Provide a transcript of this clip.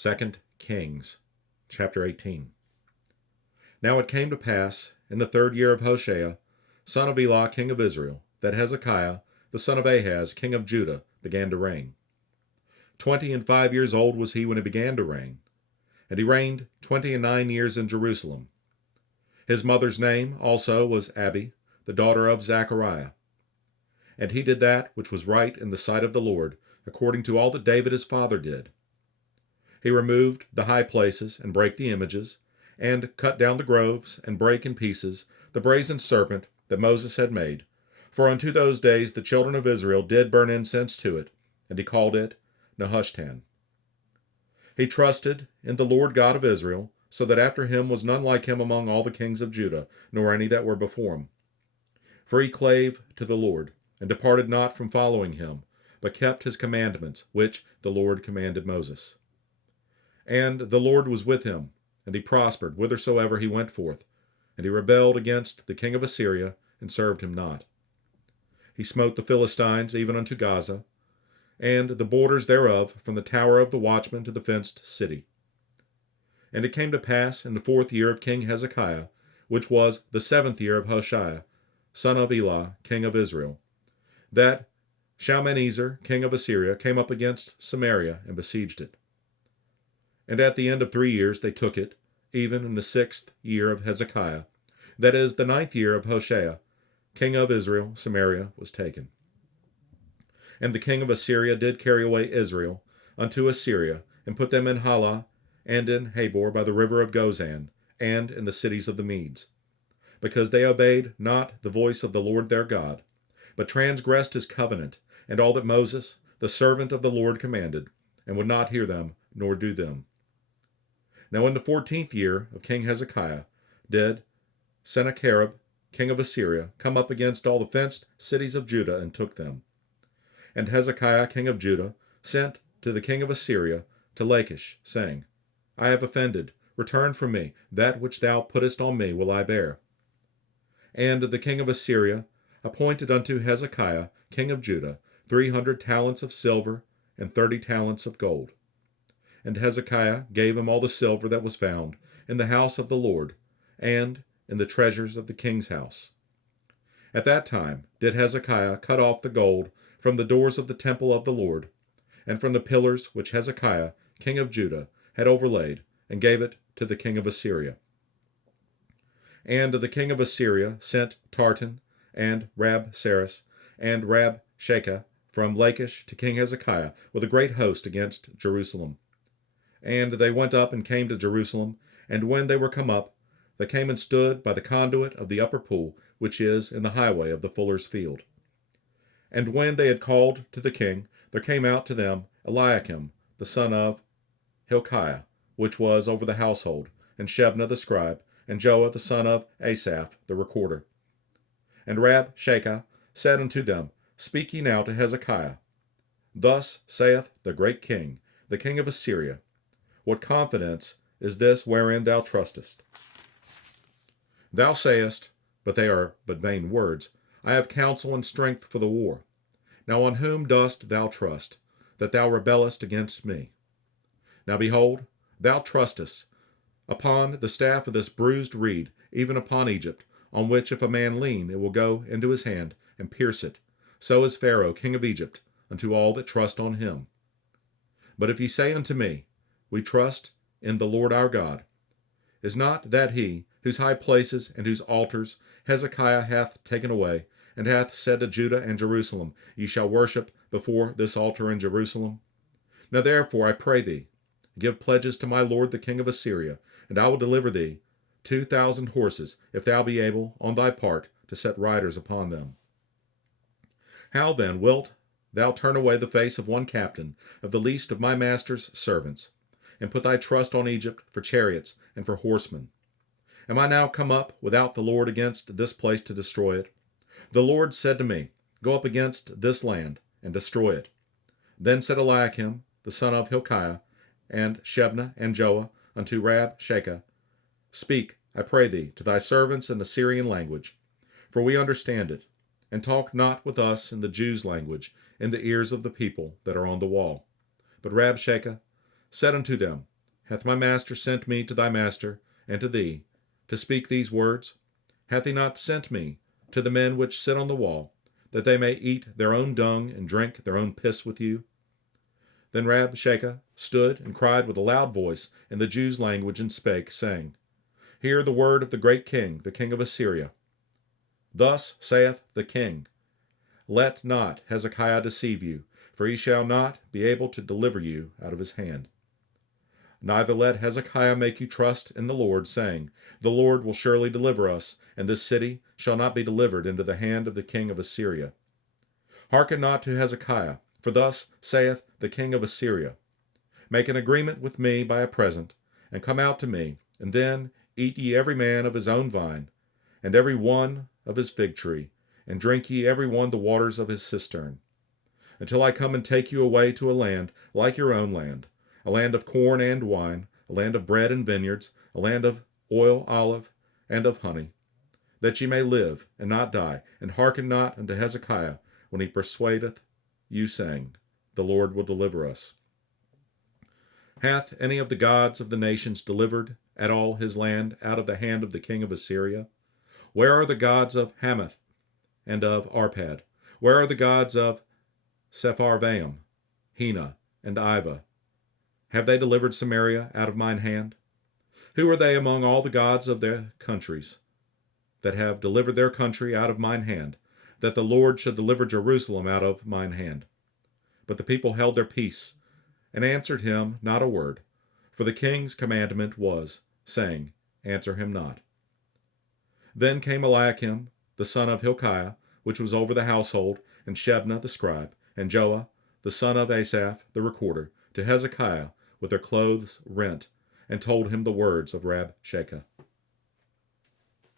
2 Kings, chapter 18. Now it came to pass, in the 3rd year of Hoshea, son of Elah, king of Israel, that Hezekiah, the son of Ahaz, king of Judah, began to reign. 25 years old was he when he began to reign, and he reigned 29 years in Jerusalem. His mother's name also was Abi, the daughter of Zechariah. And he did that which was right in the sight of the Lord, according to all that David his father did. He removed the high places, and brake the images, and cut down the groves, and brake in pieces the brazen serpent that Moses had made. For unto those days the children of Israel did burn incense to it, and he called it Nehushtan. He trusted in the Lord God of Israel, so that after him was none like him among all the kings of Judah, nor any that were before him. For he clave to the Lord, and departed not from following him, but kept his commandments, which the Lord commanded Moses. And the Lord was with him, and he prospered whithersoever he went forth, and he rebelled against the king of Assyria, and served him not. He smote the Philistines even unto Gaza, and the borders thereof, from the tower of the watchman to the fenced city. And it came to pass in the 4th year of King Hezekiah, which was the 7th year of Hoshea, son of Elah, king of Israel, that Shalmaneser, king of Assyria, came up against Samaria, and besieged it. And at the end of 3 years they took it, even in the 6th year of Hezekiah, that is, the 9th year of Hoshea, king of Israel. Samaria was taken. And the king of Assyria did carry away Israel unto Assyria, and put them in Halah, and in Habor by the river of Gozan, and in the cities of the Medes, because they obeyed not the voice of the Lord their God, but transgressed his covenant, and all that Moses, the servant of the Lord, commanded, and would not hear them, nor do them. Now in the 14th year of King Hezekiah did Sennacherib, king of Assyria, come up against all the fenced cities of Judah, and took them. And Hezekiah, king of Judah, sent to the king of Assyria to Lachish, saying, I have offended, return from me, that which thou puttest on me will I bear. And the king of Assyria appointed unto Hezekiah, king of Judah, 300 talents of silver, and 30 talents of gold. And Hezekiah gave him all the silver that was found in the house of the Lord, and in the treasures of the king's house. At that time did Hezekiah cut off the gold from the doors of the temple of the Lord, and from the pillars which Hezekiah, king of Judah, had overlaid, and gave it to the king of Assyria. And the king of Assyria sent Tartan, and Rabsaris, and Rabshakeh from Lachish to King Hezekiah with a great host against Jerusalem. And they went up and came to Jerusalem, and when they were come up, they came and stood by the conduit of the upper pool, which is in the highway of the fuller's field. And when they had called to the king, there came out to them Eliakim, the son of Hilkiah, which was over the household, and Shebna the scribe, and Joah the son of Asaph the recorder. And Rabshakeh said unto them, Speak ye now to Hezekiah. Thus saith the great king, the king of Assyria, What confidence is this wherein thou trustest? Thou sayest, but they are but vain words, I have counsel and strength for the war. Now on whom dost thou trust, that thou rebellest against me? Now behold, thou trustest upon the staff of this bruised reed, even upon Egypt, on which if a man lean, it will go into his hand, and pierce it. So is Pharaoh king of Egypt unto all that trust on him. But if ye say unto me, We trust in the Lord our God, is not that he, whose high places and whose altars Hezekiah hath taken away, and hath said to Judah and Jerusalem, Ye shall worship before this altar in Jerusalem? Now therefore, I pray thee, give pledges to my lord the king of Assyria, and I will deliver thee 2,000 horses, if thou be able, on thy part, to set riders upon them. How then wilt thou turn away the face of one captain of the least of my master's servants, and put thy trust on Egypt for chariots and for horsemen? Am I now come up without the Lord against this place to destroy it? The Lord said to me, Go up against this land, and destroy it. Then said Eliakim, the son of Hilkiah, and Shebna, and Joah, unto Rabshakeh, Speak, I pray thee, to thy servants in the Syrian language, for we understand it, and talk not with us in the Jews' language, in the ears of the people that are on the wall. But Rabshakeh said unto them, Hath my master sent me to thy master and to thee, to speak these words? Hath he not sent me to the men which sit on the wall, that they may eat their own dung and drink their own piss with you? Then Rabshakeh stood and cried with a loud voice in the Jews' language, and spake, saying, Hear the word of the great king, the king of Assyria. Thus saith the king, Let not Hezekiah deceive you, for he shall not be able to deliver you out of his hand. Neither let Hezekiah make you trust in the Lord, saying, The Lord will surely deliver us, and this city shall not be delivered into the hand of the king of Assyria. Hearken not to Hezekiah, for thus saith the king of Assyria, Make an agreement with me by a present, and come out to me, and then eat ye every man of his own vine, and every one of his fig tree, and drink ye every one the waters of his cistern, until I come and take you away to a land like your own land, a land of corn and wine, a land of bread and vineyards, a land of oil, olive, and of honey, that ye may live and not die, and hearken not unto Hezekiah when he persuadeth you, saying, The Lord will deliver us. Hath any of the gods of the nations delivered at all his land out of the hand of the king of Assyria? Where are the gods of Hamath and of Arpad? Where are the gods of Sepharvaim, Hena, and Iva? Have they delivered Samaria out of mine hand? Who are they among all the gods of their countries that have delivered their country out of mine hand, that the Lord should deliver Jerusalem out of mine hand? But the people held their peace, and answered him not a word, for the king's commandment was, saying, Answer him not. Then came Eliakim, the son of Hilkiah, which was over the household, and Shebna the scribe, and Joah, the son of Asaph the recorder, to Hezekiah with their clothes rent, and told him the words of Rabshakeh.